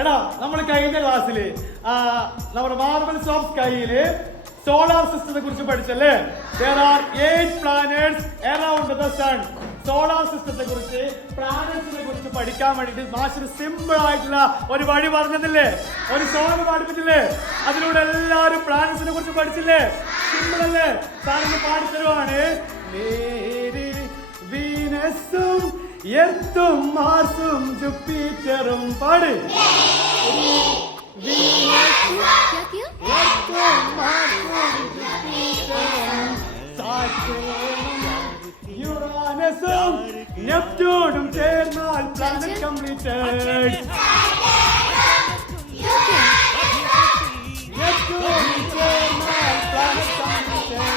എടാ നമ്മൾ കഴിഞ്ഞ ക്ലാസ്സില് നമ്മുടെ മാർബിൾസ് ഓഫ് സ്കൈയില് സോളാർ സിസ്റ്റത്തെ കുറിച്ച് പഠിച്ചല്ലേ? There are 8 planets around the sun. Solar സിസ്റ്റത്തെ കുറിച്ച് പ്ലാനറ്റ്സിനെ കുറിച്ച് പഠിക്കാൻ വേണ്ടിട്ട് മാഷിന് സിമ്പിൾ ആയിട്ടുള്ള ഒരു വഴി പറഞ്ഞതില്ലേ? ഒരു സോങ് പഠിപ്പിച്ചില്ലേ? അതിലൂടെ എല്ലാവരും പ്ലാനറ്റ്സിനെ കുറിച്ച് പഠിച്ചില്ലേ? സിമ്പിൾ അല്ലേ? സാറിന് പാടിത്തരുവാണ്. വീനസും എർത്തും മാർസും ജുപ്പിറ്ററും പാട്. യുറാനസും നെപ്റ്റ്യൂണും ചേർന്നാൽ പ്ലാനറ്റ് കംപ്ലീറ്റഡ്. നെപ്റ്റ്യൂണും ചേർന്നാൽ പ്ലാനറ്റ് കംപ്ലീറ്റഡ്.